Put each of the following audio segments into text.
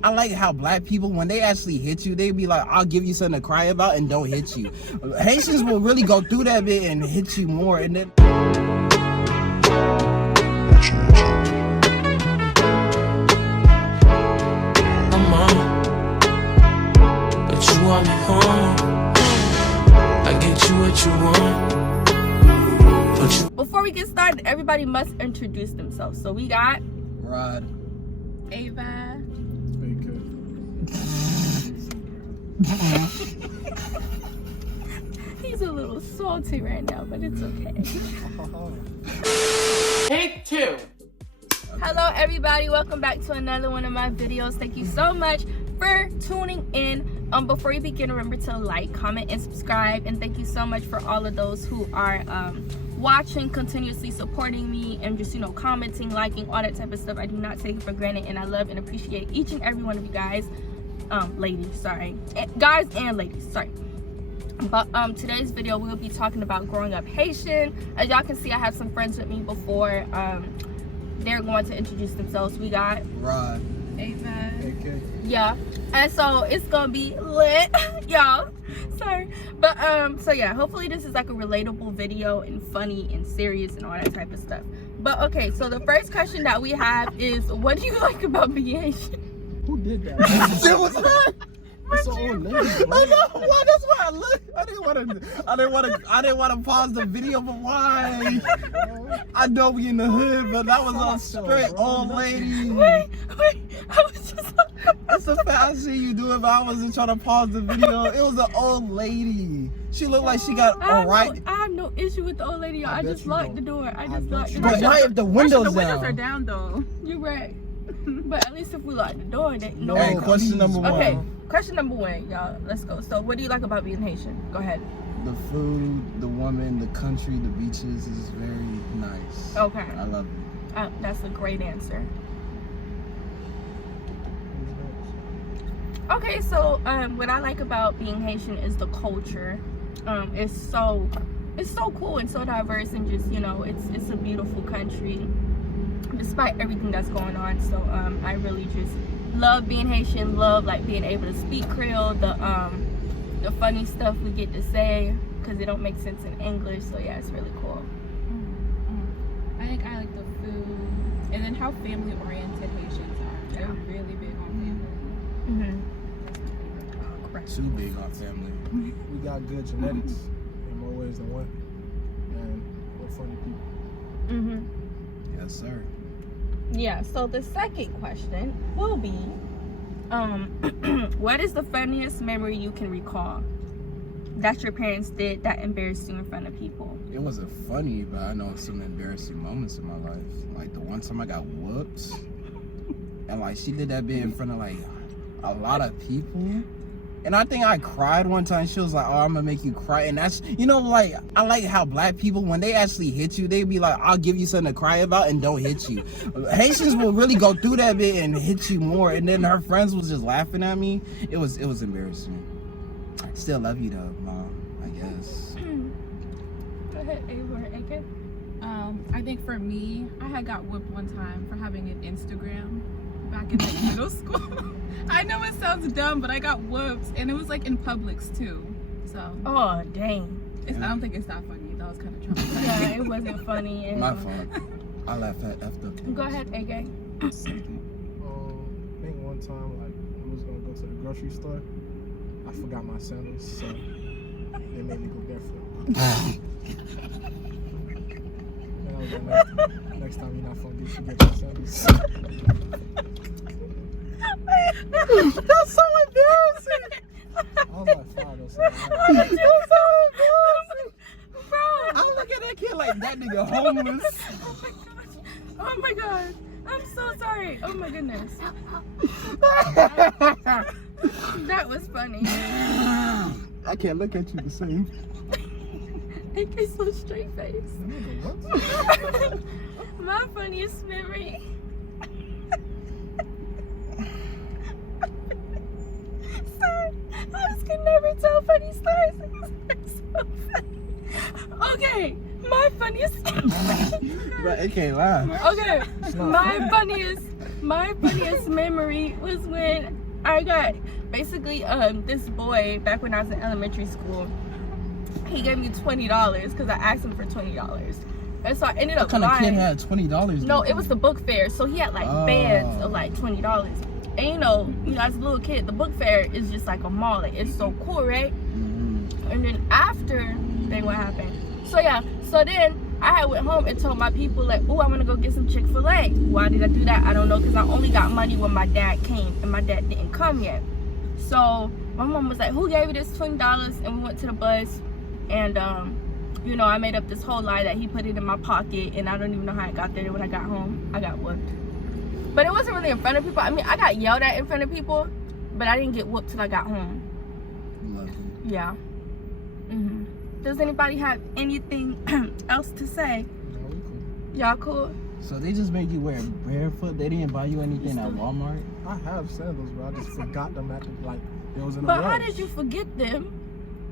I like how black people, when they actually hit you, they be like, I'll give you something to cry about and don't hit you. Haitians will really go through that bit and hit you more. And then want me home. I get you what you want. Before we get started, everybody must introduce themselves. So we got Rod, Ava, he's a little salty right now, but it's okay. Take two. Hello everybody, welcome back to another one of my videos. Thank you so much for tuning in. Before you begin, remember to like, comment, and subscribe. And thank you so much for all of those who are watching, continuously supporting me, and just, you know, commenting, liking, all that type of stuff. I do not take it for granted, and I love and appreciate each and every one of you guys. Ladies, sorry. Guys and ladies, sorry. But today's video, we'll be talking about growing up Haitian. As y'all can see, I have some friends with me before. They're going to introduce themselves. We got Rod, Ava. AK. Yeah, and so it's gonna be lit, y'all. Sorry, but so yeah, hopefully this is like a relatable video and funny and serious and all that type of stuff. But okay, so the first question that we have is, what do you like about being Haitian? Who did that? It was her. It's an old lady. I know. Why? That's why I looked. I didn't want to pause the video, but why? I know we in the hood, but that was a straight old lady. Wait, I was just. That's the fast shit you do it, but I wasn't trying to pause the video. It was an old lady. She looked like she got a right. I have no issue with the old lady. I just locked the door. I just locked the door. But why if the windows down? The windows are down though. You're right. But at least if we lock the door, they no. Hey, question number one. Okay, question number one, y'all. Let's go. So, what do you like about being Haitian? Go ahead. The food, the woman, the country, the beaches is very nice. Okay. I love it. That's a great answer. Okay, so what I like about being Haitian is the culture. It's so cool and so diverse, and just, you know, it's a beautiful country despite everything that's going on. So I really just love being Haitian, love like being able to speak Creole, the funny stuff we get to say because it don't make sense in English. So yeah, it's really cool. I think I like the food, and then how family oriented Haitians are. They're really big on family. Too big on family. We got good genetics in more ways than one, and we're funny people. Yes, sir. Yeah, so the second question will be, what is the funniest memory you can recall that your parents did that embarrassed you in front of people? It wasn't funny, but I know some embarrassing moments in my life. Like the one time I got whooped, and like she did that bit in front of like a lot of people. And I think I cried one time. She was like, oh, I'm gonna make you cry. And that's, you know, like, I like how black people, when they actually hit you, they be like, I'll give you something to cry about and don't hit you. Haitians will really go through that bit and hit you more. And then her friends was just laughing at me. It was embarrassing. I still love you though, Mom, I guess. Go ahead, Ava or AK. I think for me, I had got whooped one time for having an Instagram back in like middle school. I know it sounds dumb, but I got whooped, and it was like in Publix too. So. Oh dang. I don't think it's that funny. That was kind of traumatizing. Yeah, it wasn't funny. And, My fault. I laughed at after. Go ahead, AK. I think one time, like, I was gonna go to the grocery store. I forgot my sandals, so they made me go barefoot. And I was like, next time you're not gonna get your sandals. That's so embarrassing. I was like 5 or something. That's so embarrassing. Bro. I look at that kid like that nigga homeless. Oh my god. I'm so sorry. Oh my goodness. That was funny. I can't look at you the same. AK's so straight face. My funniest memory. Sorry, I just can never tell funny stories. It's so funny. Okay, my funniest. But it can't lie. Okay, my funniest My funniest memory was when I got basically this boy back when I was in elementary school. He gave me $20 because I asked him for $20, and so I ended up What kind of kid buying. had $20? No, it was the book fair, so he had like bands of like $20. And you know, as a little kid, the book fair is just like a mall. Like, it's so cool, right? Mm-hmm. And then after, then what happened? So yeah, so then I had went home and told my people like, oh, I'm gonna go get some Chick-fil-A. Why did I do that? I don't know, because I only got money when my dad came, and my dad didn't come yet. So my mom was like, who gave you this $20? And we went to the bus, and you know, I made up this whole lie that he put it in my pocket, and I don't even know how I got there. When I got home, I got whooped. But it wasn't really in front of people. I mean, I got yelled at in front of people, but I didn't get whooped till I got home. Lucky. Yeah. Mhm. Does anybody have anything else to say? No, we cool. Y'all cool? So they just made you wear barefoot? They didn't buy you anything at Walmart? I have sandals, but I just forgot them at the, like, it was in the But how rush. did you forget them?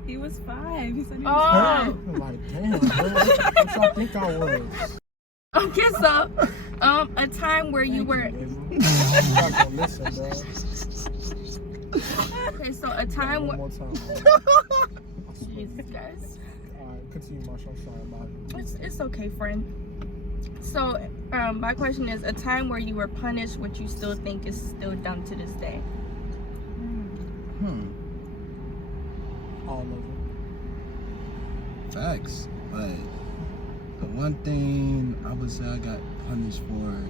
He was 5. He said he was Oh. I'm like, damn, bro. What y'all think I was? Okay, so a time where you were. Thank you, Abel. I'm not gonna listen, bro. Okay, so a time One where. more time, bro. I swear. Jesus, guys. Alright, continue, Marsha. I'm sorry about it. It's okay, friend. So my question is, a time where you were punished, which you still think is still dumb to this day. All of them. Facts. But the one thing I would say I got punished for,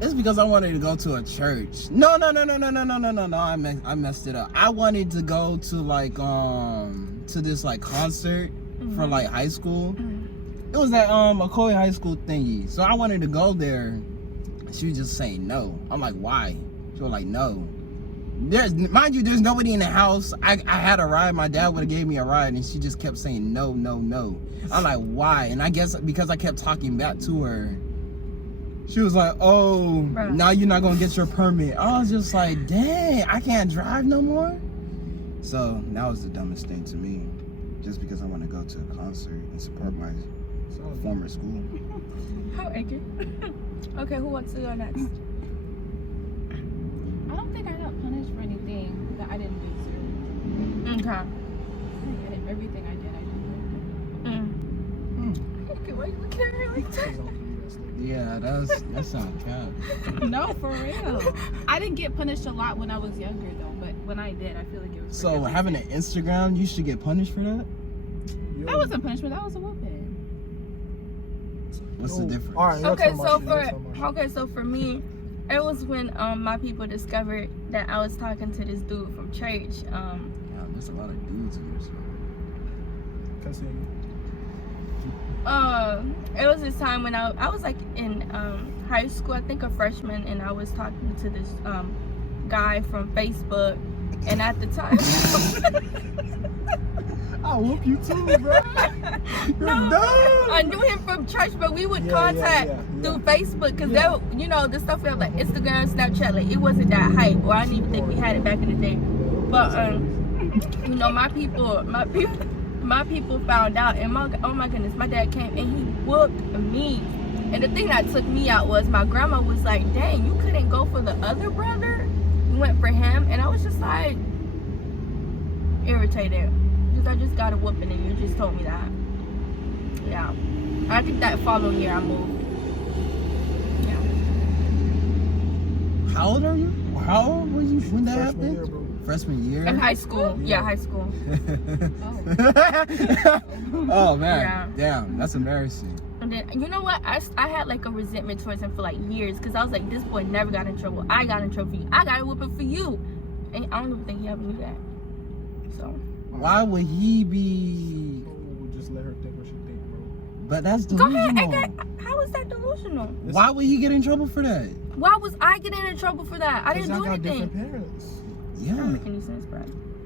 it's because I wanted to go to a church. No. I messed it up. I wanted to go to like to this like concert for like high school. It was that McCoy High School thingy. So I wanted to go there. She was just saying no. I'm like, why? She was like, no. Mind you, there's nobody in the house. I had a ride. My dad would have gave me a ride, and she just kept saying no. I'm like, why? And I guess because I kept talking back to her, she was like, oh, Bruh. now you're not gonna get your permit. I was just like, dang, I can't drive no more. So that was the dumbest thing to me, just because I want to go to a concert and support my former school. How okay. Okay, who wants to go next? I don't think I got punished for anything that I didn't deserve. Okay. I think everything I did. Okay, why are you looking at her like that? Yeah, that sounds cap. No, for real. I didn't get punished a lot when I was younger though, but when I did, I feel like it was. So having an Instagram, you should get punished for that? That wasn't punishment. That was a whooping. What's the difference? All right, Okay, so for me, it was when my people discovered that I was talking to this dude from church. Yeah, there's a lot of dudes in this. Continue. It was this time when I was like in high school, I think a freshman, and I was talking to this guy from Facebook, and at the time I'll whoop you too, bro. I knew him from church, but we would contact through Facebook because you know, the stuff we have like Instagram, Snapchat, like it wasn't that hype, or I didn't even think we had it back in the day. But you know, my people found out, and oh my goodness, my dad came and he whooped me. And the thing that took me out was my grandma was like, dang, you couldn't go for the other brother, you went for him. And I was just like irritated because I just got a whooping and you just told me that. Yeah, I think that following year I moved. Yeah. How old are you? How old were you when that happened? Year, bro. Freshman year? In high school. Yeah, high school. Oh man, Yeah. damn, that's embarrassing. And then, you know what? I had like a resentment towards him for like years because I was like, this boy never got in trouble. I got in trouble for you. I got a whooping for you. And I don't even think he ever knew that. So. Why would he be? We'll just let her think what she think, bro. But that's Go delusional. ahead. How is that delusional? Why would he get in trouble for that? Why was I getting in trouble for that? I didn't do I got anything. different parents. That Yeah. doesn't make any sense, bro.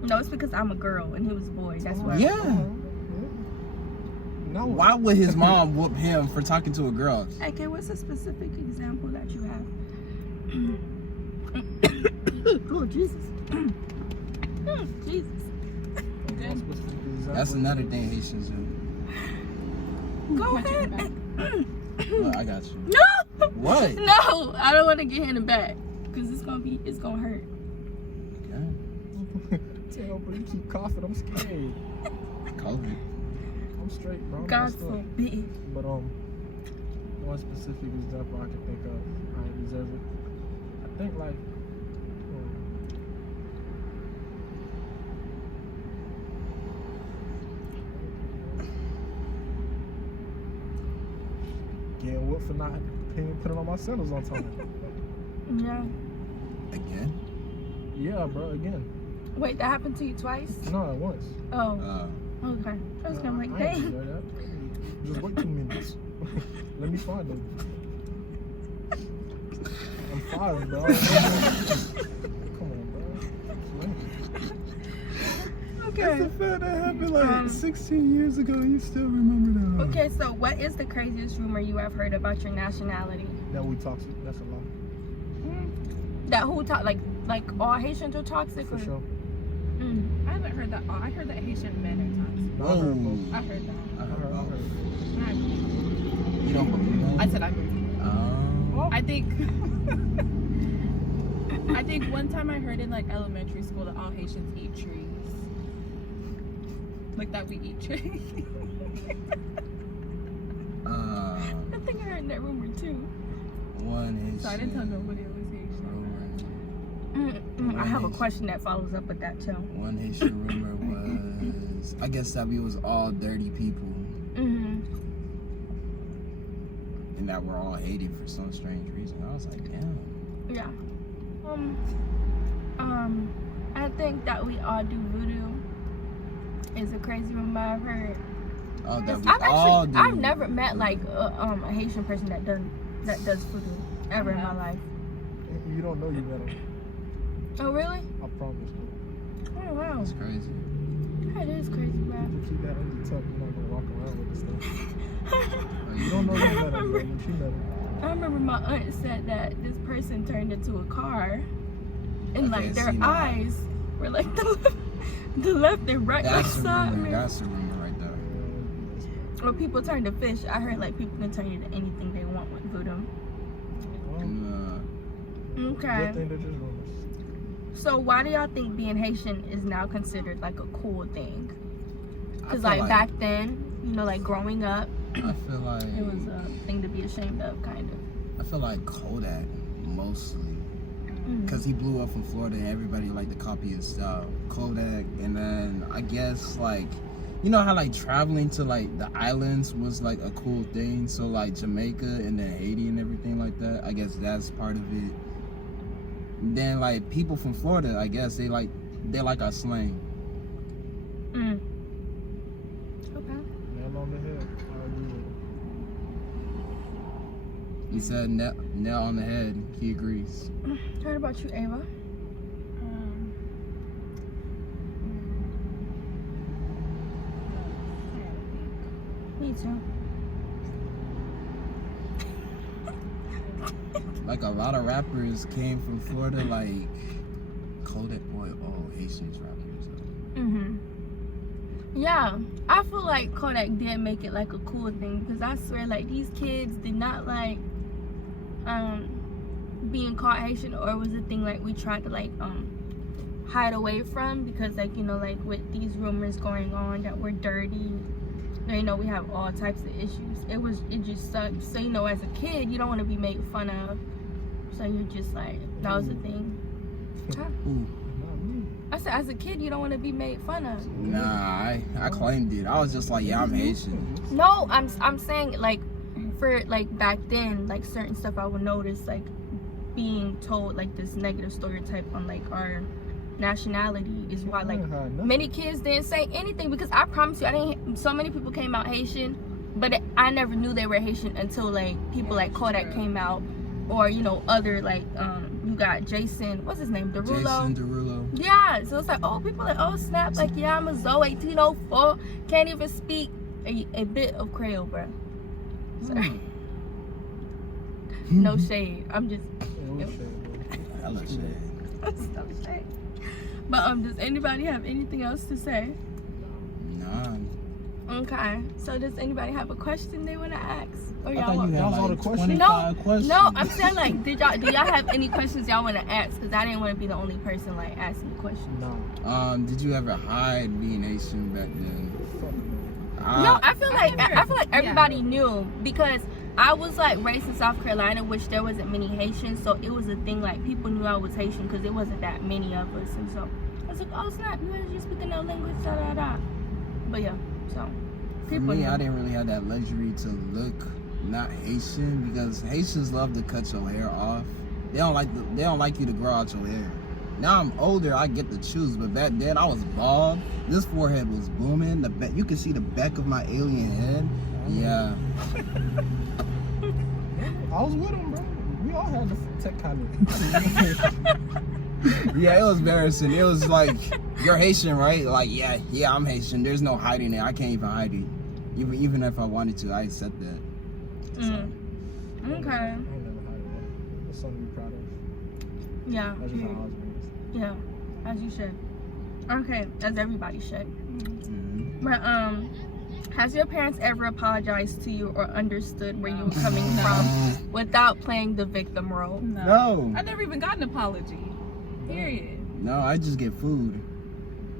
No, it's because I'm a girl and he was a boy. That's why. Yeah. No. Why would his mom whoop him for talking to a girl? Okay, what's a specific example that you have? Oh, Jesus. Jesus. That's another thing Haitians do. Go ahead. Well, I got you. No! What? No, I don't want to get hit in the back because it's gonna hurt. Okay. Tell, bro, you keep coughing. I'm scared. COVID. I'm straight, bro. I'm God messed up. forbid. But one specific example I can think of, I deserve it. I think like getting whooped for not putting on my sandals on time. Yeah. Again? Yeah, bro. Again. Wait, that happened to you twice? No, at once. Oh, okay. I was gonna like, I ain't dang. deserve that. Just wait 2 minutes. Let me find them. I'm 5, bro. Come on, bro. Okay. That's the fact that happened like 16 years ago. You still remember that? Okay, so what is the craziest rumor you have heard about your nationality? That we toxic. That's a lie. That who talk like all Haitians are toxic? For or? sure. I haven't heard that. Oh, I heard that Haitian men are No, I heard both. toxic. I heard that. I heard both. I believe You don't believe it. that? I said I believe it. Oh. I think I think one time I heard in like elementary school that all Haitians eat trees. Like that we eat trees. I think I heard that rumor too. One is. So I didn't tell nobody it was Haitian. I have a question that follows up with that too. One Haitian rumor was, I guess that we was all dirty people, Mm-hmm. and that we're all hated for some strange reason. I was like, damn. Yeah. I think that we all do voodoo is a crazy rumor I've heard. Oh, that we all do. I've never met like a Haitian person that does voodoo ever in my life. You don't know you met him. Oh really? I promise you. Oh wow. That's crazy. That is crazy, man. If you keep that under tuck, you're not gonna walk around with this stuff. You don't know you met him, bro. When she met him. I remember my aunt said that this person turned into a car, and I like can't their see that. eyes were like the left and right That's a beside rumor. me. That's a rumor right there. Or people turn to fish. I heard like people can turn into anything they want with voodoo. And, Okay. Good thing they're just rumors. So why do y'all think being Haitian is now considered like a cool thing? I Because feel like back then, you know, like growing up, I feel like it was a thing to be ashamed of, kind of. I feel like Kodak mostly. Because he blew up from Florida and everybody liked to copy his style. Kodak, and then I guess like, you know how like traveling to like the islands was like a cool thing? So like Jamaica and then Haiti and everything like that, I guess that's part of it. Then like people from Florida, I guess they like our slang. Okay. Nail on the head. I agree with him. He said nail on the head. He agrees. What about you, Ava? Me too. Like a lot of rappers came from Florida, like Kodak Boy, all Haitians rappers. Yeah, I feel like Kodak did make it like a cool thing because I swear like these kids did not like being called Haitian, or it was a thing like we tried to like hide away from because like, you know, like with these rumors going on that we're dirty, you know, we have all types of issues. It just sucked. So, you know, as a kid you don't want to be made fun of, so you're just like, that was the thing. Huh? Ooh. I said as a kid you don't want to be made fun of. Nah, I claimed it. I was just like, yeah, I'm Haitian. No, I'm saying like for like back then, like certain stuff I would notice, like being told like this negative stereotype on like our nationality is why like many kids didn't say anything, because I promise you, I didn't. So many people came out Haitian, but I never knew they were Haitian until like people like Kodak came out, or you know, other like you got Jason, what's his name, Derulo. Jason Derulo. Yeah, so it's like, oh, people like, oh snap, like yeah, I'm a Zoe 1804, can't even speak a bit of Creole, bro. Sorry. No shade. I'm just Hella shit. no shade. But does anybody have anything else to say? Nah. Okay. So does anybody have a question they want to ask? Or I y'all thought you want? had That was all like the questions? 25 questions. No, I'm saying like, do y'all have any questions y'all want to ask? Because I didn't want to be the only person like asking questions. Nah. Did you ever hide being Haitian back then? Fuck no. No, I feel like never- everybody knew because I was like raised in South Carolina, which there wasn't many Haitians, so it was a thing like people knew I was Haitian because there wasn't that many of us, and so I was like, oh snap, you speaking that language, da da da. But yeah, so For people me, knew. I didn't really have that luxury to look not Haitian because Haitians love to cut your hair off. They don't like you to grow out your hair. Now I'm older, I get to choose, but back then I was bald. This forehead was booming. You can see the back of my alien head. Yeah. I was with him, bro. We all had the tech kind Yeah, it was embarrassing. It was like, you're Haitian, right? Like, yeah, I'm Haitian. There's no hiding it. I can't even hide it. Even if I wanted to, I accept that. Okay. I ain't never had it. It's something to be proud of. Yeah. That's just how I was raised. Yeah. As you should. Okay, as everybody should. Mhm. But has your parents ever apologized to you or understood where you were coming from without playing the victim role? No. I never even got an apology. Period. No, I just get food.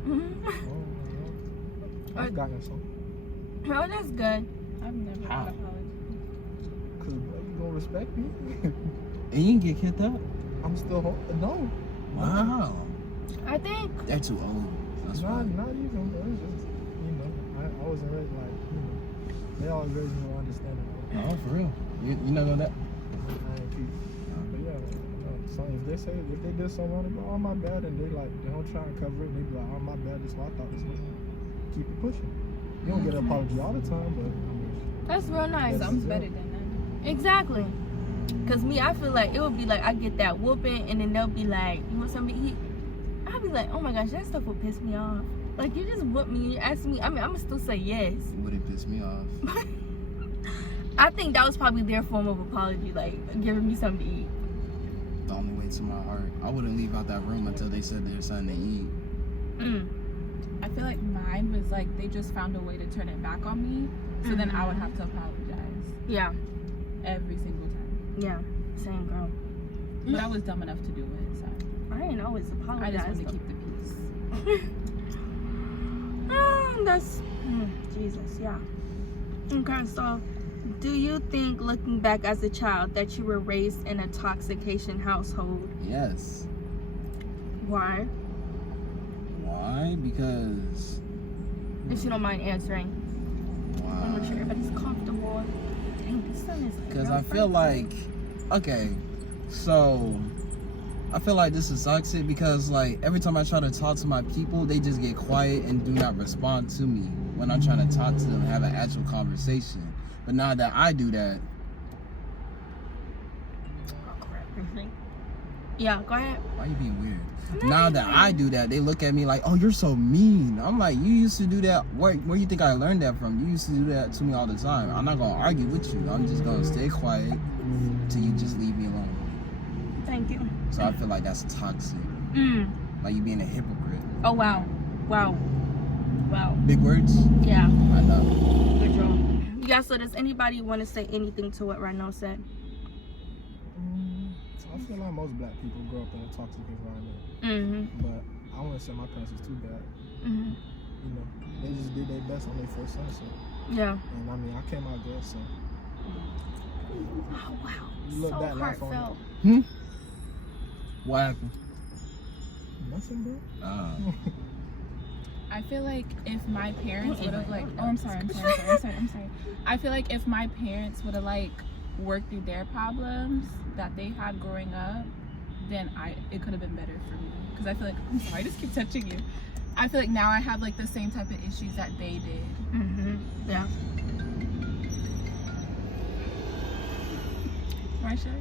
Oh, I've gotten some. Oh, that's good. I've never got an apology. Cause bro, you gonna respect me? And you can get kicked out? I'm still home. No. Wow. I think. They're too old. That's Not right. even, bro. It's just, I wasn't ready, they always raised me to understand it. Oh, for real? You know that? I ain't keep. But yeah, so if they did something wrong, they go, oh my bad, and they don't try and cover it, they be like, oh my bad, this is what I thought this was. Keep it pushing. You don't get an apology all the time, but That's real nice. Some's better than that. Exactly. Cause me, I feel like it would be like I get that whooping, and then they'll be like, "You want something to eat?" I'll be like, "Oh my gosh, that stuff will piss me off." Like you just whoop me, you ask me. I mean, I'ma still say yes. Would it piss me off? I think that was probably their form of apology, like giving me something to eat. The only way to my heart. I wouldn't leave out that room until they said there's something to eat. I feel like mine was like they just found a way to turn it back on me, so then I would have to apologize Yeah, every single time. yeah, same girl. But I was dumb enough to do it, so I ain't always I apologize. just wanted to keep the peace. That's Jesus, yeah. Okay, so do you think, looking back as a child, that you were raised in a toxic Haitian household? Yes. Why? Why? Because. If you don't mind answering. I want to make sure everybody's comfortable. Dang, this sun is. Because I feel like, okay, so I feel like this is toxic because like every time I try to talk to my people, they just get quiet and do not respond to me when I'm trying to talk to them, have an actual conversation. But now that I do that, Yeah, go ahead. why are you being weird? Now that I do that, they look at me like, oh, you're so mean. I'm like, you used to do that. Where you think I learned that from? You used to do that to me all the time. I'm not going to argue with you. I'm just going to stay quiet till you just leave me alone. Thank you. So I feel like that's toxic. Like you being a hypocrite. Oh, wow. Wow. Wow. Big words? Yeah. I know. Good job. Yeah, so does anybody want to say anything to what Rano said? I feel like most black people grow up in a toxic environment. Mm-hmm. But I wouldn't say my parents was too bad. Mm-hmm. You know, they just did their best on their first son, so. Yeah. And I mean, I came out good, so. Oh, wow. You look So back, laugh on heartfelt. What happened? Nothing, bro. I feel like if my parents would have like, I'm sorry. I feel like if my parents would have like worked through their problems that they had growing up, then it could have been better for me. Because I feel like, I'm sorry, I just keep touching you. I feel like now I have like the same type of issues that they did. Mm-hmm. Yeah. Marsha?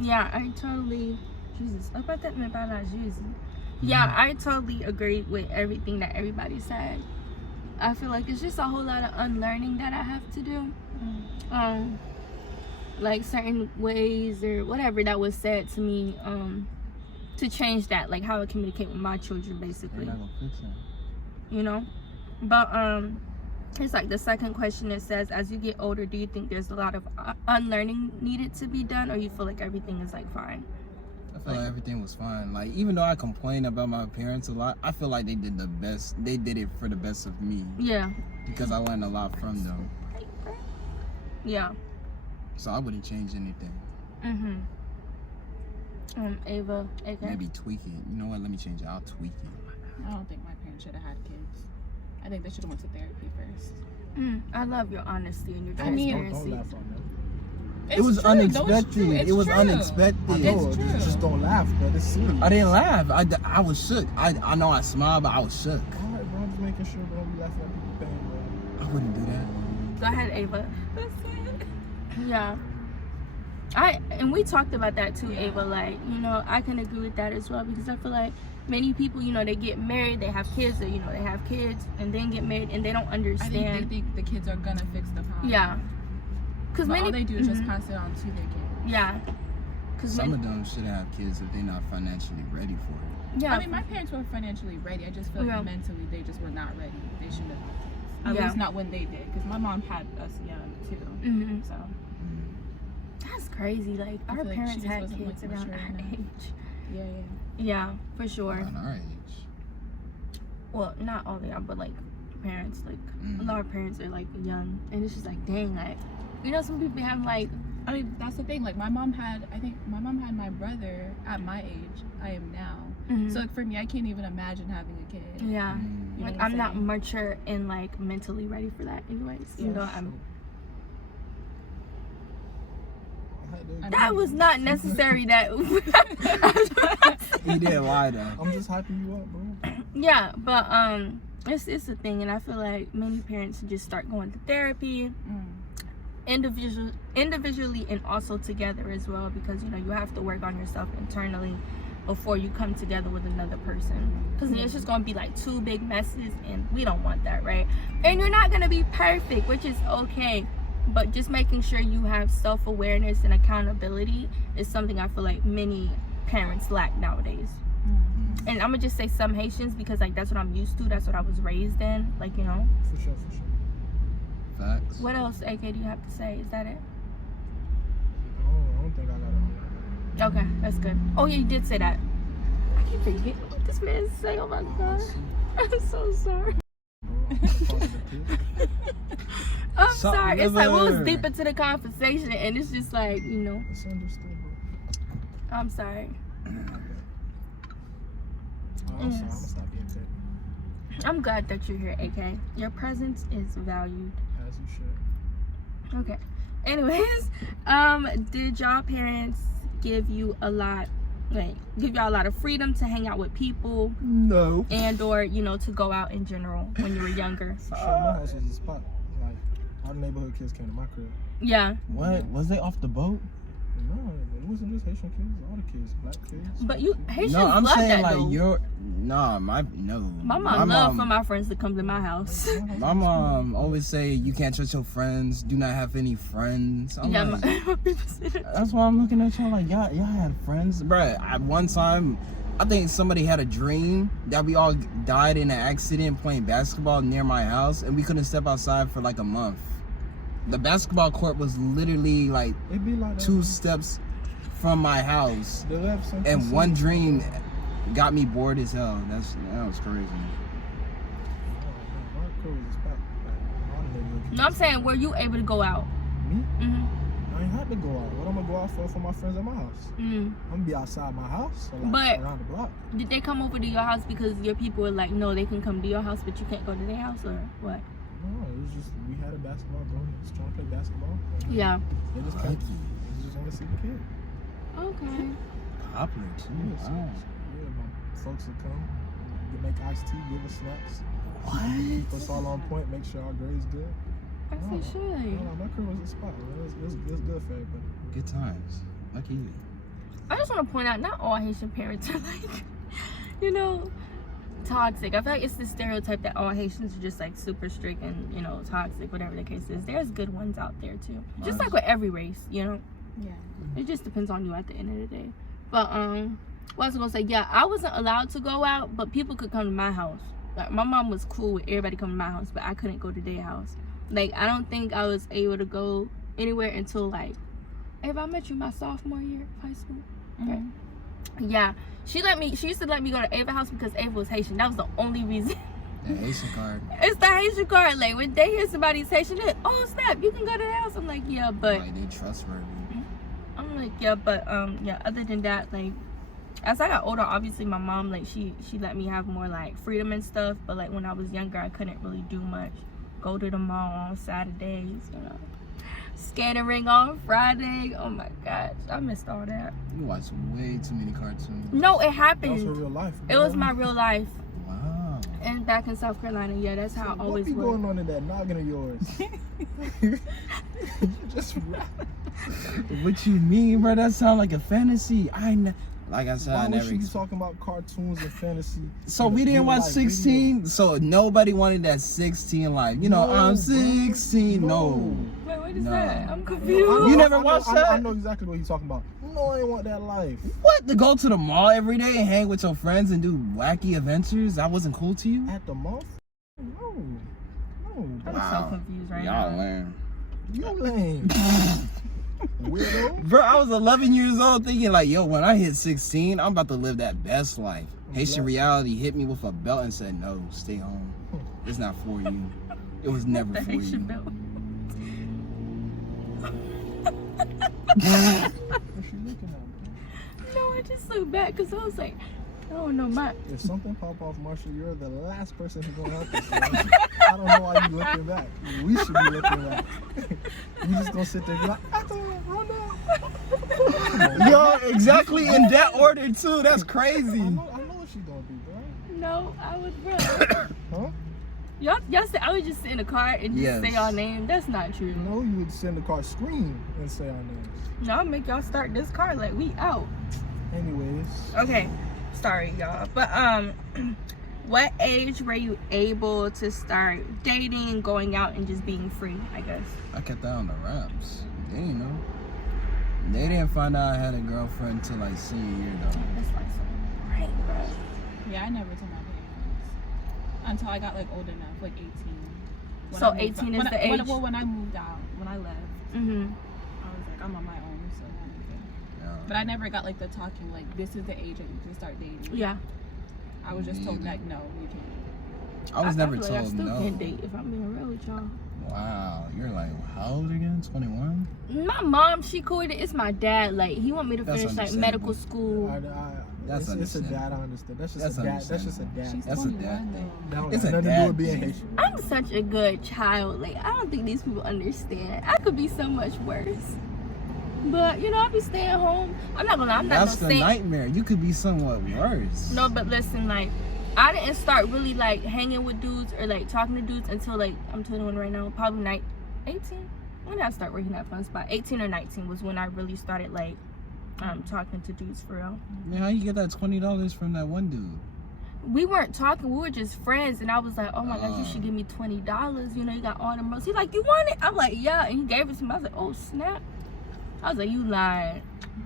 Yeah, I totally. Jesus. Yeah, I totally agree with everything that everybody said. I feel like it's just a whole lot of unlearning that I have to do. Like certain ways or whatever that was said to me, to change that, like how I communicate with my children, basically. They're not gonna fix it. You know? But it's like the second question. It says, as you get older, do you think there's a lot of unlearning needed to be done, or you feel like everything is like fine? I feel like everything was fine. Like, even though I complain about my parents a lot, I feel like they did the best. They did it for the best of me. Yeah. Because I learned a lot from them. Yeah. So I wouldn't change anything. Ava, okay. Maybe tweak it. You know what? Let me change it. I'll tweak it. I don't think my parents should have had kids. I think they should have went to therapy first. I love your honesty and your I mean, transparency. Don't laugh on that. It was true. No, unexpected. it's true. It's It was true. I unexpected. know, It's true. just don't laugh, but it's serious. I didn't laugh. I was shook. I know I smiled, but I was shook. Alright, bro, I'm just making sure, bro, we laughing at people's pain, bro. I wouldn't do that. Go ahead, Ava. That's it. Yeah. And we talked about that too, Ava. Like, you know, I can agree with that as well, because I feel like many people, you know, they get married, they have kids, or, you know, they have kids and then get married and they don't I understand. think they think the kids are gonna fix the problem. Yeah. Because But many all they do is just pass it on to their kids. Yeah. Because Some of them shouldn't have kids if they're not financially ready for it. yeah. I mean, my parents were financially ready. I just feel like Yeah. mentally they just were not ready. They shouldn't have had kids. At Yeah. least not when they did. Because my mom had us young too. Mhm. So That's crazy. Like, I our feel like parents she just had wasn't, kids like, around mature our enough. age. yeah. Yeah, for sure. Around our age. Well, not all of y'all, but like parents, like a Mhm. lot of parents are like young, and it's just like, dang, like, you know, some people have like, I mean, that's the thing. Like, my mom had my brother at my age. I am now. So, like, for me, I can't even imagine having a kid. yeah, Mm. You know like what I'm not saying? mature and like mentally ready for that, anyways. You Yeah, know, I'm. That was not necessary. That. He didn't lie though. I'm just hyping you up, bro. Yeah, but it's a thing, and I feel like many parents just start going to therapy. Individually and also together as well, because, you know, you have to work on yourself internally before you come together with another person, because it's just gonna be like two big messes, and we don't want that, right? And you're not gonna be perfect, which is okay, but just making sure you have self-awareness and accountability is something I feel like many parents lack nowadays. And I'm gonna just say some Haitians, because like that's what I'm used to, that's what I was raised in, like, you know. For sure. Facts. What else, AK, do you have to say? Is that it? I don't think I got it. Okay, that's good. Oh yeah, you did say that. I keep forgetting what this man say. Oh my god, I'm so sorry. I'm Salt sorry. It's like we was liver. deep into the conversation, and it's just like, you know. It's understood, bro. I'm sorry. I'm sorry. I'm gonna stop being petty. I'm glad that you're here, AK. Your presence is valued. As you should. Okay. Anyways, did y'all parents give you a lot, like, give y'all a lot of freedom to hang out with people, No. and or, you know, to go out in general when you were younger? For sure, my house was a spot. Like, our neighborhood kids came to my crib. Yeah. What? Was they off the boat? No, it wasn't just Haitian kids. All the kids, black kids. But you Haitians No, I'm love saying that like though. my My mom loved for my friends to come to my house. My mom always say you can't trust your friends. Do not have any friends. I'm Yeah, like, my people say that. that's why I'm looking at y'all like y'all had friends, bruh. At one time, I think somebody had a dream that we all died in an accident playing basketball near my house, and we couldn't step outside for like a month. The basketball court was literally like It be like that. 2 steps from my house, They left some and one dream got me bored as hell. That was crazy. My crib was a spot. All the neighborhood kids. No, I'm saying, were you able to go out? Me? Mm-hmm. I ain't had to go out. What I'm gonna go out for my friends at my house? Mm. I'm gonna be outside my house or like But- around the block. Did they come over to your house because your people were like, no, they can come to your house, but you can't go to their house, or what? No, it was just we had a basketball going, just trying to play basketball. And Yeah. They just came. They just want to see the kid. Okay. Popular too. Yeah, so, Wow. yeah, my folks would come, they make iced tea, give us snacks. What? Keep us all on point, make sure our grades good. As they should. No, my crib was a spot. Man. It was good for everybody. Good times. Lucky you. I just want to point out, not all Haitian parents are like, you know, toxic. I feel like it's the stereotype that all Haitians are just like super strict and, you know, toxic, whatever the case is. There's good ones out there too. Just like with every race, you know. Yeah. It just depends on you at the end of the day. But what I was gonna say, yeah, I wasn't allowed to go out, but people could come to my house. Like my mom was cool with everybody coming to my house, but I couldn't go to their house. Like I don't think I was able to go anywhere until like, if I met you my sophomore year of high school. Okay. Yeah, she used to let me go to Ava's house because Ava was Haitian. That was the only reason. The Haitian card. It's the Haitian card. Like when they hear somebody's Haitian, they're like, oh snap, you can go to the house. I'm like, yeah, but Like they trustworthy. I'm like, yeah, but yeah, other than that, like as I got older, obviously my mom, like she let me have more like freedom and stuff, but like when I was younger I couldn't really do much. Go to the mall on Saturdays, you know, skating ring on Friday. Oh my gosh, I missed all that. You watch way too many cartoons. No, it That was happened. her real life. It was my real life. Wow. And back in South Carolina, yeah, that's how I What always be was. going on in that noggin of yours? You just rap. What you mean, bro? That sound like a fantasy. Like I said, Why I would never. she be talking about cartoons and fantasy? So in a we didn't real watch life 16. So nobody wanted that 16 life. You know, No, I'm bro. 16. No. Wait, what is No. that? I'm No, confused. You never I know- watched I that? know exactly what he's talking about. No, I ain't want that life. What? To go to the mall every day and hang with your friends and do wacky adventures? That wasn't cool to you? At the mall? No. No. I'm Wow. so confused right Y'all now. learn. You lame. Weirdo. Bro, I was 11 years old thinking like, yo, when I hit 16, I'm about to live that best life. Haitian reality hit me with a belt and said, no, stay home. It's not for you. It was never The for you. Haitian belt. What's she looking at? No, I just looked back because I was like, I don't know, my If something pop off, Marshall, you're the last person who's gonna help us. Bro. I don't know why you looking back. We should be looking back. You just gonna sit there and be like, I don't know. Yo, exactly in that order too. That's crazy. I know what she gonna do, bro. no, I would run. Huh? Y'all said I would just sit in a car and just Yes. say y'all name. That's not true. No, you would send the car scream and say our names. No, I'll make y'all start this car like we out. Anyways. Okay, sorry y'all, but what age were you able to start dating, going out, and just being free? I guess. I kept that on the wraps. They didn't know. They didn't find out I had a girlfriend until like senior year though. That's like so right, bro. Yeah, I never told my parents until I got like old enough, like 18. When So I moved 18 out. is the age? When I moved out, when I left, Mhm. I was like, I'm on my own, so I don't care. Yeah. But I never got like the talking, like this is the age that you can start dating. Yeah. I was just told Neither. like, no, you can't. I was never feel like I told still no. can't date if I'm being real with y'all. Wow, you're like how old again? 21? My mom, she cool with it. It's my dad. Like he want me to That's finish like understandable. medical school. That's it's a understandable. dad, I understand. That's just That's a dad. That's just a understandable. dad. She's That's a 21 dad though. thing. That don't It's have a nothing to dad do with being thing. Haitian. I'm such a good child. Like I don't think these people understand. I could be so much worse. But you know, I be staying home. I'm not gonna lie, I'm not That's no the saint. nightmare. You could be somewhat worse. No, but listen, like I didn't start really like hanging with dudes or like talking to dudes until like I'm 21 right now. Probably 18. When did I start working at Fun Spot? 18 or 19 was when I really started like talking to dudes for real. Man, how you get that $20 from that one dude? We weren't talking, we were just friends, and I was like, oh my gosh, you should give me $20. You know, you got all the most. He's like, you want it? I'm like, yeah, and he gave it to me. I was like, oh snap. I was like, you lied.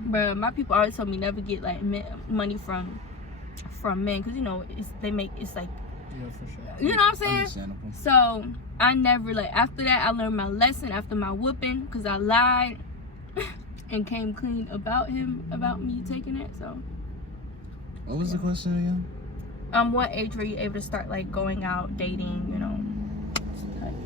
But my people always told me never get like money from men, because you know it's like, Yeah, for sure. you know what I'm saying? Understandable. So I never like, after that I learned my lesson after my whooping, because I lied and came clean about me taking it. So What was the question again? what age were you able to start like going out, dating, you know?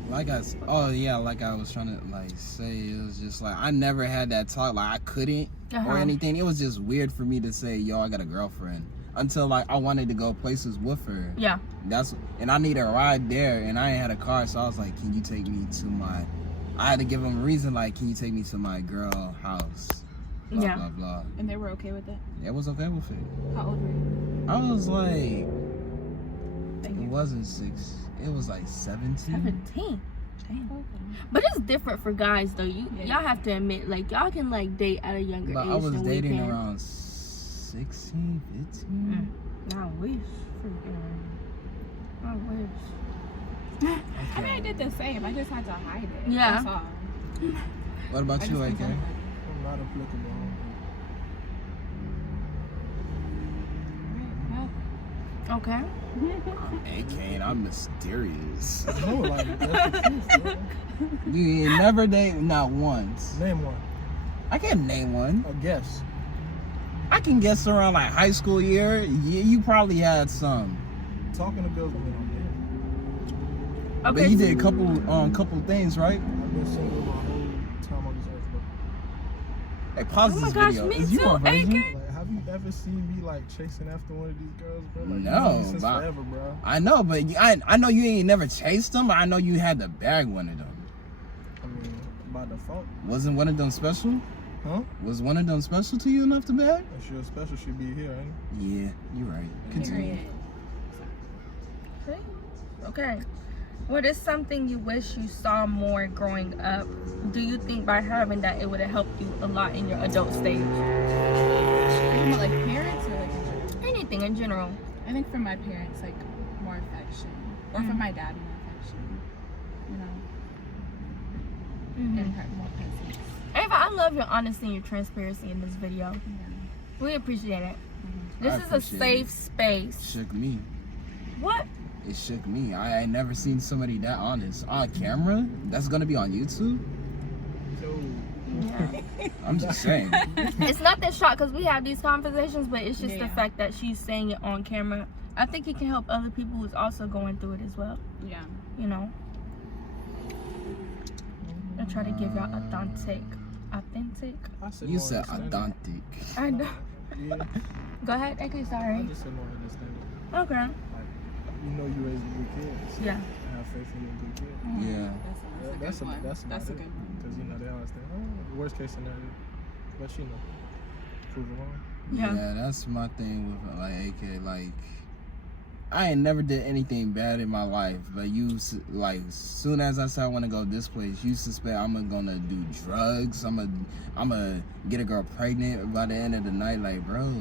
Like I was trying to like say, it was just like I never had that talk. Like I couldn't or anything. It was just weird for me to say, yo, I got a girlfriend, until like I wanted to go places with her. Yeah. And I needed a ride there, and I ain't had a car, so I was like, can you take me to my? I had to give them a reason, like, can you take me to my girl house? Blah, Yeah. blah blah. And they were okay with it? It was okay with it. How old were you? I was like, it wasn't 6. It was like 17. 17. Damn. Okay. But it's different for guys though. Y'all have to admit, like y'all can like date at a younger But age I was than dating we can. around 16, 15. I wish. Freaking. I wish. I mean, I did the same. I just had to hide it. Yeah. That's all. What about I you, just AK? think I'm- I'm not applicable. Well, Okay. I'm AK and I'm mysterious. No, like that's the truth, bro. You ain't never dated not once. Name one. I can't name one. A guess. I can guess around like high school year. Yeah, you probably had some. Talking to girls, women on Okay. But you did a couple things, right? I've been single my whole time on this earth, bro. Hey, pause Oh my this gosh, video. me Is you too, on Virgin? AK. Like, have you ever seen me like chasing after one of these girls, bro? Like, No, you know me since but- forever, bro. I know, but I know you ain't never chased them, but I know you had to bag one of them. I mean, by default, Wasn't one of them special? huh? Was one of them special to you enough to bag? If you're special, should be here, ain't it? Yeah, you're right. Continue. Okay. What is something you wish you saw more growing up? Do you think by having that it would have helped you a lot in your adult stage? Talking about, like parents or like in general? Anything in general. I think for my parents, like more affection, or for my dad, more affection. You know, and more presence. Ava, I love your honesty and your transparency in this video. Yeah. We appreciate it. This I is a appreciate safe it. space. Shook me. What? It shook me. I ain't never seen somebody that honest on camera. That's gonna be on YouTube. So, Yeah. I'm just saying. It's not that shock because we have these conversations, but it's just the Yeah. fact that she's saying it on camera. I think it can help other people who's also going through it as well. Yeah. You know. I try to give y'all authentic. I said You more said understanding. authentic. I know. Yeah, Go ahead. Okay, I sorry. just said more understanding. Okay. Like, you know you raised good kids. Yeah. I have faith in your good kids. Yeah. That's a good one. That's That's a about good it. one. Because, you know, they always think, oh, worst case scenario. But, you know, prove it wrong. Yeah. That's my thing with like AK. Like, I ain't never did anything bad in my life, but like soon as I said I want to go this place, you suspect I'm gonna do drugs. I'm gonna get a girl pregnant by the end of the night. Like, bro,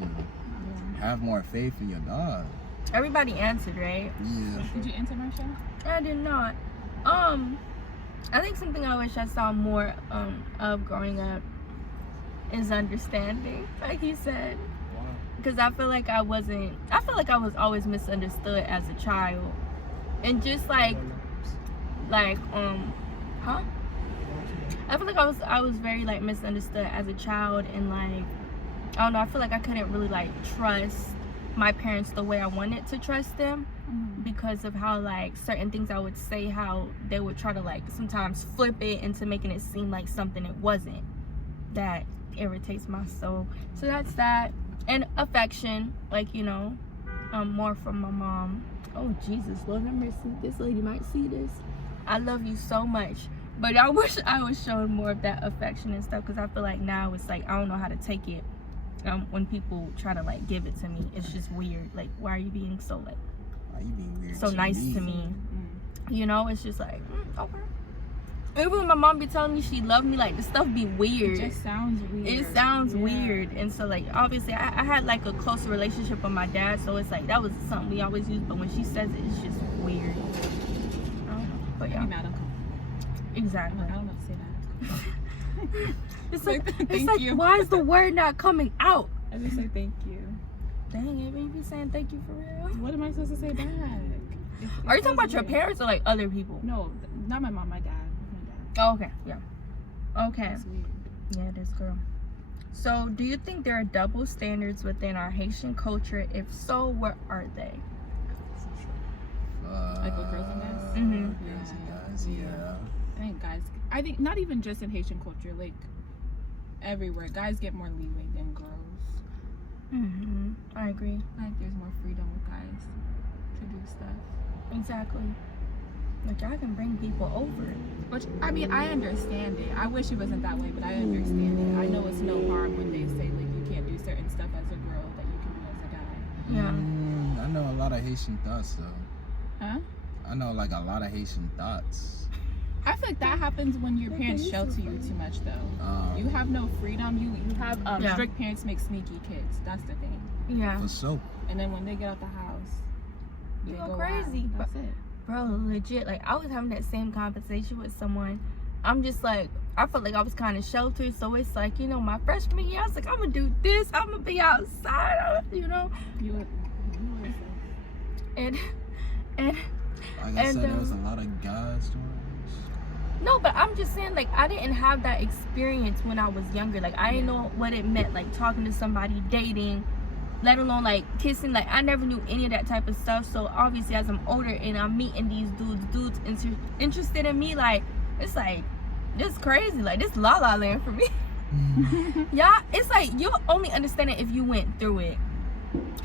have more faith in your dog. Everybody answered, right? Yeah. Did you answer my show? I did not. I think something I wish I saw more of growing up is understanding, like you said. Wow. Because I feel like I was always misunderstood as a child. And just like huh? I feel like I was very like misunderstood as a child, and like I don't know, I feel like I couldn't really like trust my parents the way I wanted to trust them because of how like certain things I would say, how they would try to like sometimes flip it into making it seem like something it wasn't. That irritates my soul. So that's that. And affection, like, you know, more from my mom. Oh Jesus, Lord have mercy, this lady might see this. I love you so much, but I wish I was showing more of that affection and stuff, because I feel like now it's like I don't know how to take it when people try to like give it to me. It's just weird. Like, why are you being so like Why you being weird so to nice me? to me? You know, it's just like okay. Even when my mom be telling me she loved me, like the stuff be weird. It just sounds weird. It sounds Yeah. weird. And so like obviously I had like a closer relationship with my dad, so it's like that was something we always used, but when she says it, it's just weird. I don't know. But yeah, I'm mad uncomfortable. exactly. I don't know how to say that. It's like Thank it's like you. why is the word not coming out? I just say thank you. Dang it, you be saying thank you for real. What am I supposed to say back? Are you talking about your parents or like other people? No, not my mom, my dad. Oh, okay, yeah. Okay. That's weird. Yeah, it is, girl. So, do you think there are double standards within our Haitian culture? If so, what are they? Like with girls and guys? Mhm. Girls and guys, yeah. I think not even just in Haitian culture, like everywhere, guys get more leeway than girls. I agree. I think there's more freedom with guys to do stuff. Exactly. Like, y'all can bring people over. Which, I mean, I understand it. I wish it wasn't that way, but I understand it. I know it's no harm when they say, like, you can't do certain stuff as a girl that you can do as a guy. Yeah. I know a lot of Haitian thoughts though. Huh? I know like a lot of Haitian thoughts. I feel like that happens when your parents shelter you too much, though. You have no freedom. You have Yeah. strict parents make sneaky kids. That's the thing. Yeah. For sure. And then when they get out the house, You they go wild. crazy. That's it. Bro, legit. Like, I was having that same conversation with someone. I'm just like, I felt like I was kind of sheltered. So it's like, you know, my freshman year, I was like, I'm going to do this. I'm going to be outside, you know? You would and Like I and, said, there was a lot of guys stories. no, but I'm just saying, like, I didn't have that experience when I was younger. Like, I didn't know what it meant, like, talking to somebody, dating, let alone, like, kissing. Like, I never knew any of that type of stuff. So, obviously, as I'm older and I'm meeting these dudes interested in me, like, it's like, this crazy. Like, this la la land for me. Yeah, it's like, you only understand it if you went through it.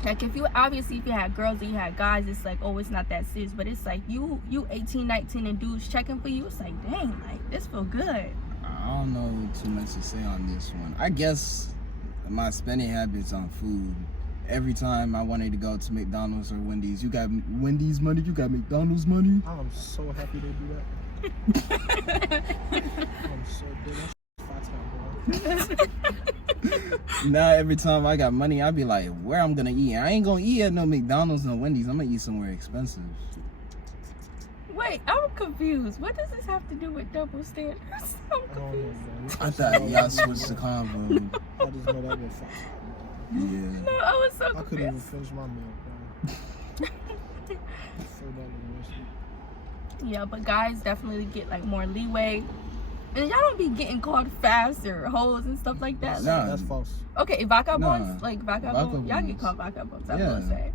Like, if you had girls or you had guys, it's like, oh, it's not that serious. But it's like, you 18, 19 and dudes checking for you, it's like, dang, like, this feel good. I don't know too much to say on this one. I guess my spending habits on food. Every time I wanted to go to McDonald's or Wendy's, you got Wendy's money, you got McDonald's money. I'm so happy they do that. I'm so good. That's fat, bro. Now every time I got money, I be like, where I'm gonna eat? I ain't gonna eat at no McDonald's, no Wendy's. I'm gonna eat somewhere expensive. Wait, I'm confused. What does this have to do with double standards? I'm I don't know, confused. man. I thought y'all switched the combo. I just know that was fat. Yeah. No, I was so I couldn't even confused. finish my meal, bro. So that was Yeah, but guys definitely get like more leeway. And y'all don't be getting called fast or hoes and stuff like that. Nah. Like, that's false. okay, vagabonds, Nah. like vagabonds, y'all get Vagabonds. called vagabonds, I Yeah. will say.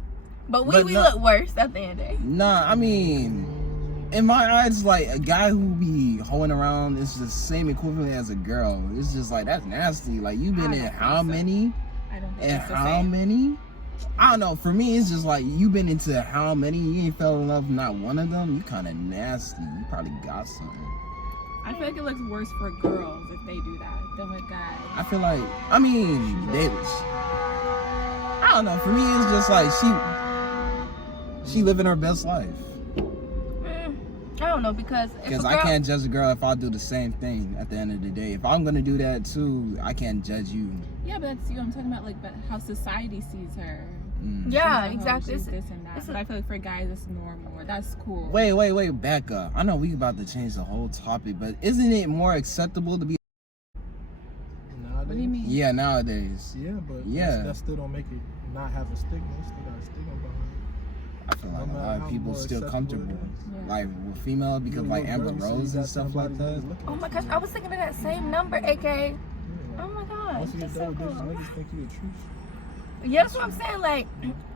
But But we no- look worse at the end of the day. Nah, I mean, in my eyes, like a guy who be hoeing around is the same equivalent as a girl. It's just like that's nasty. Like you been I in don't how think so. many I don't think and it's the how same. many? I don't know. For me, it's just like you been into how many? You ain't fell in love with not one of them. You kind of nasty. You probably got something. I feel like it looks worse for girls if they do that than with guys. I feel like, I mean, I don't know. For me, it's just like she living her best life. I don't know, because if Because a I girl, can't judge a girl if I do the same thing at the end of the day. If I'm gonna do that too, I can't judge you. Yeah, but that's I'm talking about like how society sees her. Mm. yeah, She's a hoe, exactly. she's this and that. But I feel like for guys it's normal. Or that's cool. Wait, back up. I know we about to change the whole topic, but isn't it more acceptable to be? Nowadays, What do you mean? Yeah, nowadays. Yeah, but Yeah. that still don't make it not have a stigma. It still got a stigma behind I feel like No a matter lot how of people more still acceptable comfortable, it is. like with female, it. because You like look Amber dirty, so you Rose got and stuff somebody like that. who's looking Oh at my you. gosh, I was thinking of that same number, AK. Yeah, Oh my gosh, once you get that's so done with this, cool. niggas think you a truth. Yeah, that's what I'm saying. Like,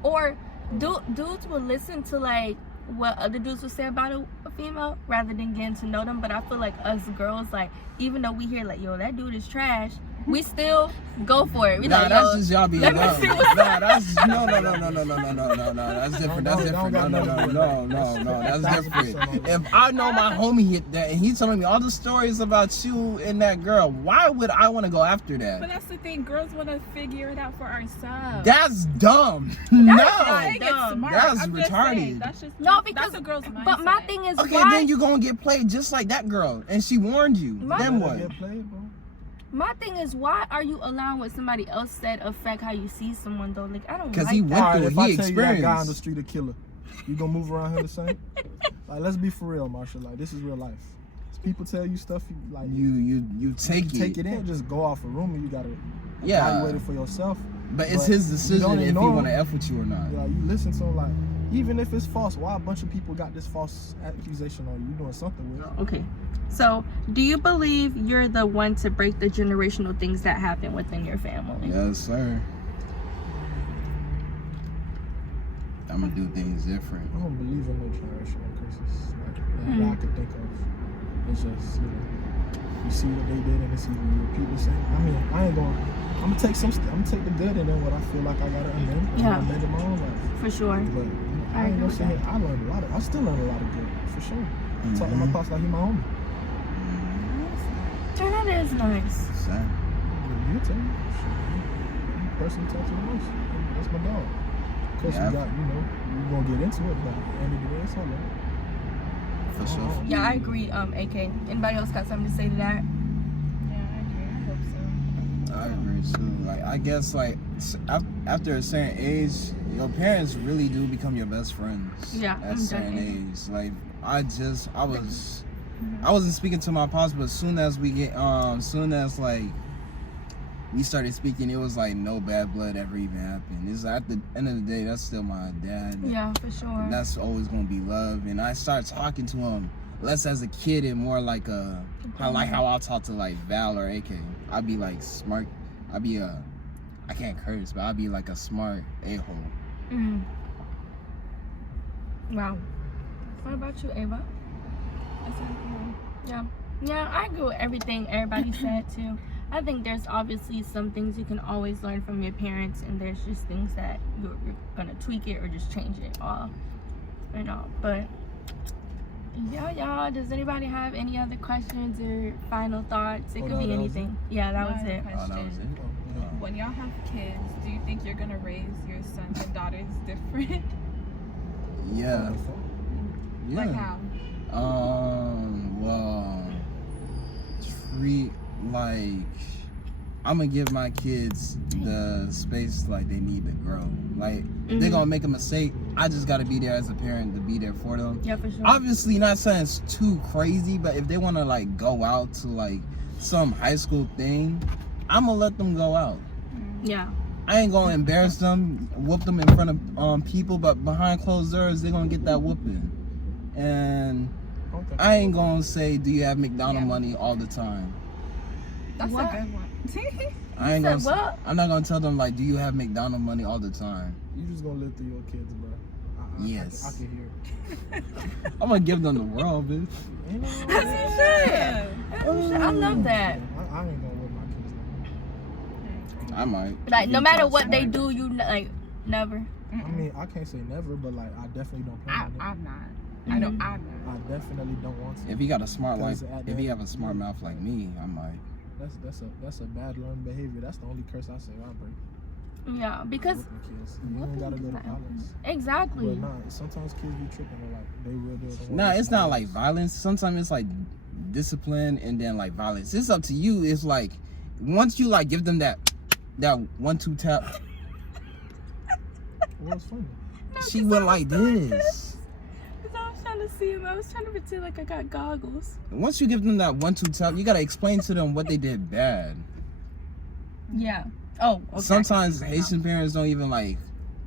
or dudes will listen to like what other dudes will say about a female rather than getting to know them. But I feel like us girls, like, even though we hear like, yo, that dude is trash, we still go for it. We Nah, like, that's yo, just y'all being let me love. see what's Nah, that's no. That's different. That's Don't different. got No. nothing to do with that. That's 1000% different. on that. If I know my homie hit that and he's telling me all the stories about you and that girl, why would I want to go after But that? that's the thing. Girls want to figure it out for ourselves. That's dumb. not No. I think it's dumb. smart. That's I'm just retarded. saying, that's just No, because that's a girl's mindset. But my thing is, Okay, why? then you gonna get played just like that girl, and she warned you. My- Then Let what? it get played, bro. My thing is, why are you allowing what somebody else said affect how you see someone though? Like, I don't 'Cause like he that. went Alright, through it. if I He tell you that guy on the experienced. street a killer, you gonna move around here the same? Like, let's be for real, Marsha. Like, this is real life. People tell you stuff, You take take it. it in. Just go off a rumor. You gotta Yeah. evaluate it for yourself. But it's But his you decision don't if he ignore want to him. F with you or not. Like, you listen to him, like, even if it's false, why a bunch of people got this false accusation on you? You doing something with it. Okay. So, do you believe you're the one to break the generational things that happen within your family? Yes, sir. I'm gonna do things different. I don't believe in no generational curses. Like, that I could think of. It's just, you see what they did and it's even you repeat the same. I mean, I'm gonna take the good and then what I feel like I gotta amend. Yeah. I'm gonna amend in my own life. For sure. But I I ain't agree gonna with say that. I learned a lot. I still learn a lot of good, for sure. I talk to my pops like he my homie. Turn that is nice. Sir. You tell me. The person you talk to the most. That's my dog. Of course, Yeah. we're gonna get into it, but at the end of the day, it's all right. For sure. Yeah, I agree, AK. Anybody else got something to say to that? Yeah, I agree. I hope so. I agree too. Like I guess like after a certain age, your parents really do become your best friends. Yeah, At a certain definitely. age, like I wasn't speaking to my pops, but soon as like we started speaking, it was like no bad blood ever even happened. It's at the end of the day, that's still my dad. Yeah, for sure. And that's always gonna be love. And I started talking to him less as a kid and more like how I talk to like Val or AK. I'd be like smart. I'd be I can't curse, but I'd be like a smart a-hole. Mm. Wow. What about you, Ava? Yeah. Yeah, I agree with everything everybody said too. I think there's obviously some things you can always learn from your parents, and there's just things that you're gonna tweak it or just change it all. You know, but yeah, y'all. Does anybody have any other questions or final thoughts? It could be anything. Yeah, that was it. Oh, that was it? When y'all have kids, do you think you're gonna raise your sons and daughters different? Yeah. Yeah. Like how? Well, treat like I'm gonna give my kids the space like they need to grow. Like if they're gonna make a mistake, I just gotta be there as a parent to be there for them. Yeah, for sure. Obviously, not saying it's too crazy, but if they wanna like go out to like some high school thing, I'm gonna let them go out. Yeah. I ain't gonna embarrass them, whoop them in front of people, but behind closed doors, they're gonna get that whooping. And I ain't gonna say, do you have McDonald's money all the time? That's What? a good one. I ain't said gonna. what? I'm not gonna tell them like, do you have McDonald's money all the time? You just gonna live through your kids, bro. Yes. I can hear it. I'm gonna give them the world, bitch. You know, As you should. As you should. I love that. I ain't gonna whip my kids. I might. Like, no You matter try what they something. do, you like never. I mean, I can't say never, but like, I definitely don't plan on it. I'm not. I know I'm not. I definitely don't want to. If he got a smart like, Because at if he the- have a smart mouth like me, I might. That's a bad learned behavior. That's the only curse I say I break. Yeah, because Whooping kids. You don't gotta go to violence. exactly. But nah, sometimes kids be tripping and like they will do it. Nah, it's not like violence. Sometimes it's like discipline and then like violence. It's up to you. It's like once you like give them that 1-2 tap, What's funny? she went like this. Because I was trying to see him. I was trying to pretend like I got goggles. Once you give them that 1-2 tap, you gotta explain to them what they did bad. Yeah. Oh, okay. Sometimes Haitian parents don't even like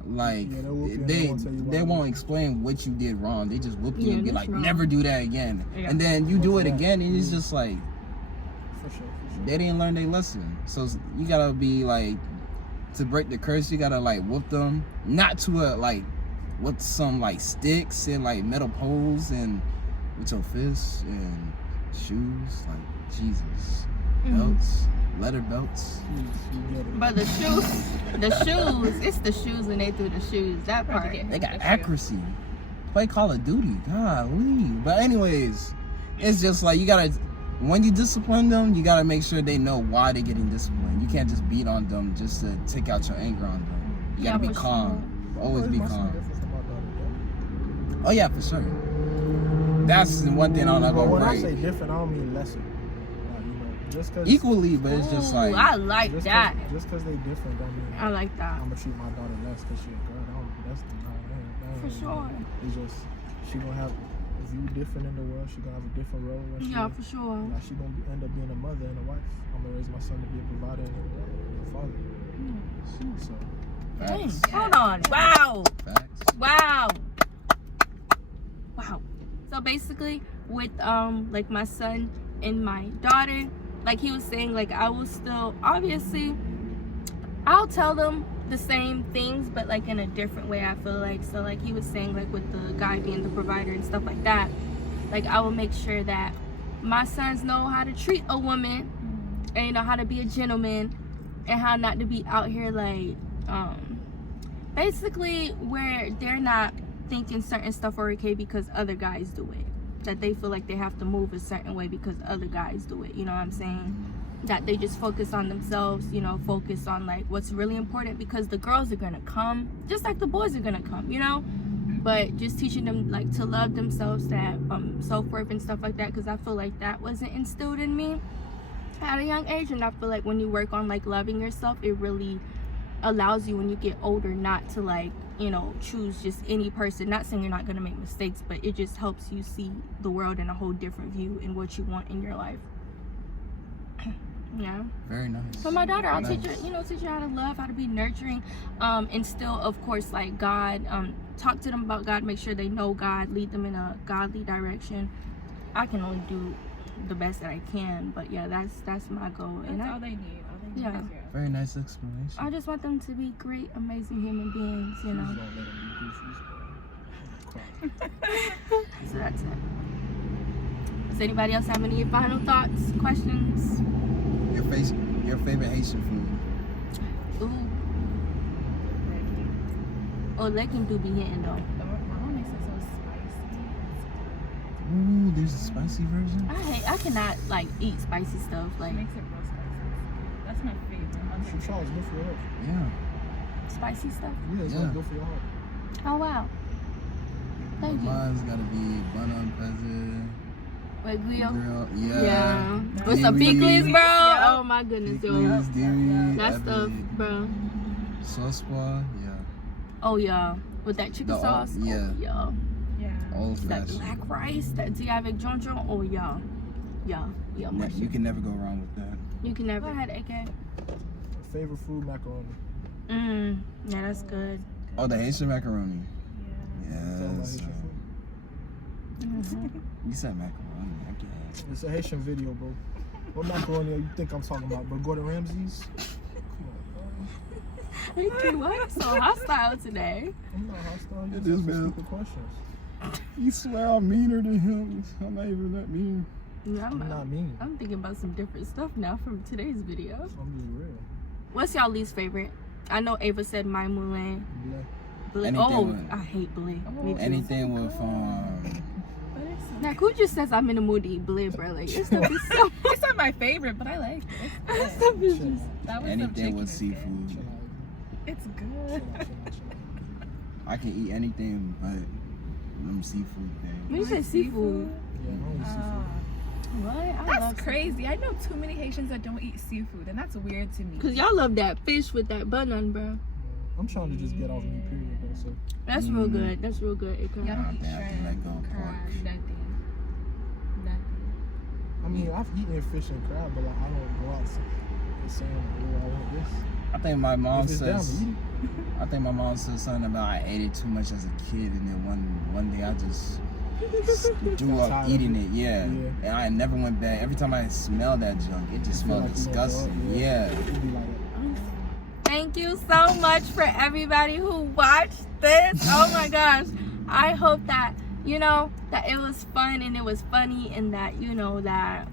Yeah, they'll whoop you and they won't tell you why. they won't explain what you did wrong. They just whoop you Yeah, and be that's like, wrong. never do that again. Yeah. And then you do it Yeah. again, and it's just like For sure. they didn't learn their lesson. So you gotta be like, to break the curse, you gotta like whoop them, not to a like with some like sticks and like metal poles and with your fists and shoes, like Jesus, belts, leather belts. But the shoes, it's the shoes when they threw the shoes. That part. They got accuracy. Play Call of Duty, golly. But anyways, it's just like you gotta, when you discipline them, you gotta make sure they know why they're getting disciplined. You can't just beat on them just to take out your anger on them. You gotta Yeah, be for calm. Always be My son calm. different from my daughter, Oh yeah, for sure. That's the one thing I'm not But gonna when I break. say different, I don't mean lesser. Like, you know, just cause Equally, but it's just Ooh, like I like just that. Just cause they different, don't mean I like that. I'm gonna treat my daughter less cause she a girl. That's that For ain't- sure. It's just she gonna have a view different in the world. She gonna have a different role. When Yeah, for sure. Like she gonna end up being a mother and a wife. I'm gonna raise my son to be a provider and a father. So Dang, facts. hold on. Wow. Facts. Wow. Wow. So basically with like my son and my daughter, like he was saying, like I will still obviously I'll tell them the same things but like in a different way, I feel like. So like he was saying, like with the guy being the provider and stuff like that, like I will make sure that my sons know how to treat a woman and you know how to be a gentleman and how not to be out here like basically where they're not thinking certain stuff are okay because other guys do it, that they feel like they have to move a certain way because other guys do it, you know what I'm saying? That they just focus on themselves, you know, focus on like what's really important, because the girls are gonna come just like the boys are gonna come, you know, but just teaching them like to love themselves, to have self-worth and stuff like that, because I feel like that wasn't instilled in me at a young age. And I feel like when you work on like loving yourself, it really allows you when you get older not to like, you know, choose just any person. Not saying you're not gonna make mistakes, but it just helps you see the world in a whole different view and what you want in your life. Yeah. Very nice. For my daughter, I'll Nice. teach her, teach her how to love, how to be nurturing, instill, of course, like God, talk to them about God, make sure they know God, lead them in a godly direction. I can only do the best that I can, but yeah, that's my goal. That's And all they need. All they need Yeah. is Very nice explanation. I just want them to be great, amazing human beings, Please don't let them be goofies, bro. Crap. So that's it. Does anybody else have any final thoughts, questions? Your favorite Haitian food. Ooh. Oh, they can do be hitting though. The mom makes it so spicy. Ooh, there's a spicy version. I cannot like eat spicy stuff. She Like makes it real spicy. That's my favorite. She tries good for your health. Yeah. spicy stuff. Yeah, it's Yeah. like good for your heart. Oh wow. Thank you. Mine's gotta be bun on peasant. Wait, Guyo. Grill. Yeah. Yeah. With some Kiwi. pickles, bro. Yeah. Oh my goodness, yo. Pickles, kiwi, That every- stuff, bro. Sauce bar, yeah. Oh yeah. With that chicken The sauce. yeah. Oh yeah. Yeah. Old That fashioned. black rice, that Diavik Jonjon. Oh yeah. Yeah. Yeah. Ne- you can never go wrong with that. You can never. Go ahead, AK. Favorite food, macaroni. Yeah, that's good. Oh, the Haitian macaroni. Yeah. Talking about Yes. Haitian food. Mm-hmm. You said macaroni, I guess. It's a Haitian video, bro. What macaroni are you think I'm talking about, bro? Gordon Ramsay's? Come on, bro. AK, why are you so hostile today? I'm not hostile. You It just is, asking man. stupid questions. You swear I'm meaner than him. I'm not even that mean. Yeah, I'm not mean. I'm thinking about some different stuff now from today's video. I'm just real. What's y'all least favorite? I know Ava said My Moulin. Black. Anything Oh, with- I hate Blé. Oh, Me too. Anything with But it's, Now, who just says I'm in the mood to eat Blé, bro? Like, your stuff is so. it's not my favorite, but I like it. Your It's good. stuff is Chill just. out. That was some anything chicken with is good. seafood. Chill out. It's good. Chill out, chill out, chill out. I can eat anything but them seafood things. When you say seafood, Yeah, I don't eat seafood. what? I That's love crazy. I know too many Haitians that don't eat seafood, and that's weird to me. Cause y'all love that fish with that bun on, bro. I'm trying to just get off me, period, though, so. That's real good. That's real good. It Y'all comes. don't eat I have to let shrimp, go of crab, pork. nothing. Nothing. I mean, I've eaten fish and crab, but like, I don't go out saying, oh, I want this. I think my mom If it's down, says. eat it. I think my mom said something about I ate it too much as a kid, and then one day I just grew Got up tired of eating it. it. Yeah. Yeah. And I never went back. Every time I smell that junk, it just Feel smelled like you gonna throw up, disgusting. Yeah. It'd be like, Thank you so much for everybody who watched this. Oh my gosh. I hope that, that it was fun and it was funny and that, that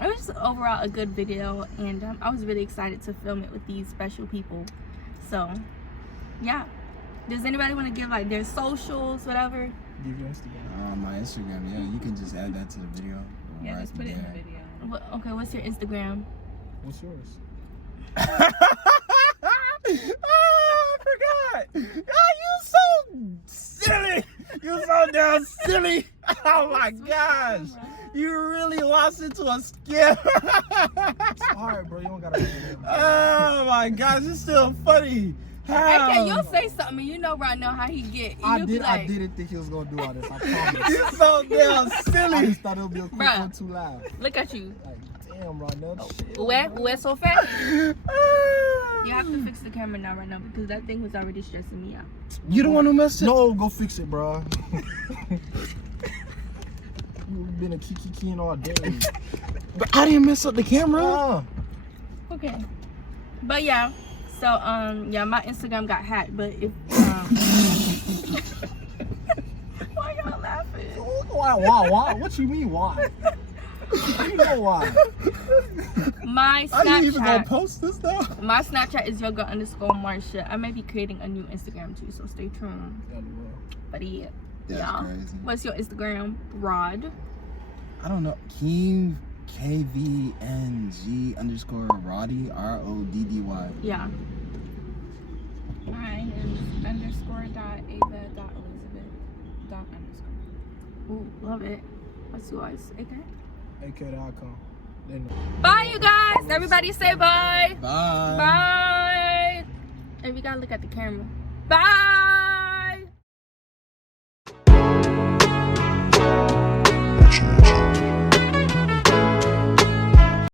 it was just overall a good video. And I was really excited to film it with these special people. So, yeah. Does anybody want to give like their socials, whatever? give your Instagram. My Instagram, yeah, you can just add that to the video. Yeah, Right just put it in the there. video. Okay, what's your Instagram? What's yours? Oh, I forgot. Oh, you so silly. You so damn silly. Oh my gosh. You really lost into a skip. It's hard, bro. You don't gotta. Oh my gosh, it's still funny. How? Okay, you'll say something. You know right now how he get. I You'll be I like, didn't think he was gonna do all this. I promise. You're so damn I silly. just thought it would be a quick Bruh. one too loud. Look at you. Like, damn, Ronell, shit. Where so fast? You You have to fix the camera now, right now, because that thing was already stressing me out. You the one who messed it. No, go fix it, bro. You've been a kiki all day. But I didn't mess up the camera. Ah, Okay. But yeah, so yeah, my Instagram got hacked, but if why y'all laughing? why? What you mean, why? You know why? My Are you even gonna Snapchat, post this though? my Snapchat is yoga_Marsha. I may be creating a new Instagram too, so stay tuned. But yeah, That's yeah. crazy. What's your Instagram, Rod? I don't know. Keem KVNG _ Roddy RODDY. Yeah. Mine is _.ava.elizabeth._ Ooh, love it. What's yours? AK? AK.com. Bye, you guys. Everybody say bye. Bye. Bye. And we gotta look at the camera. Bye.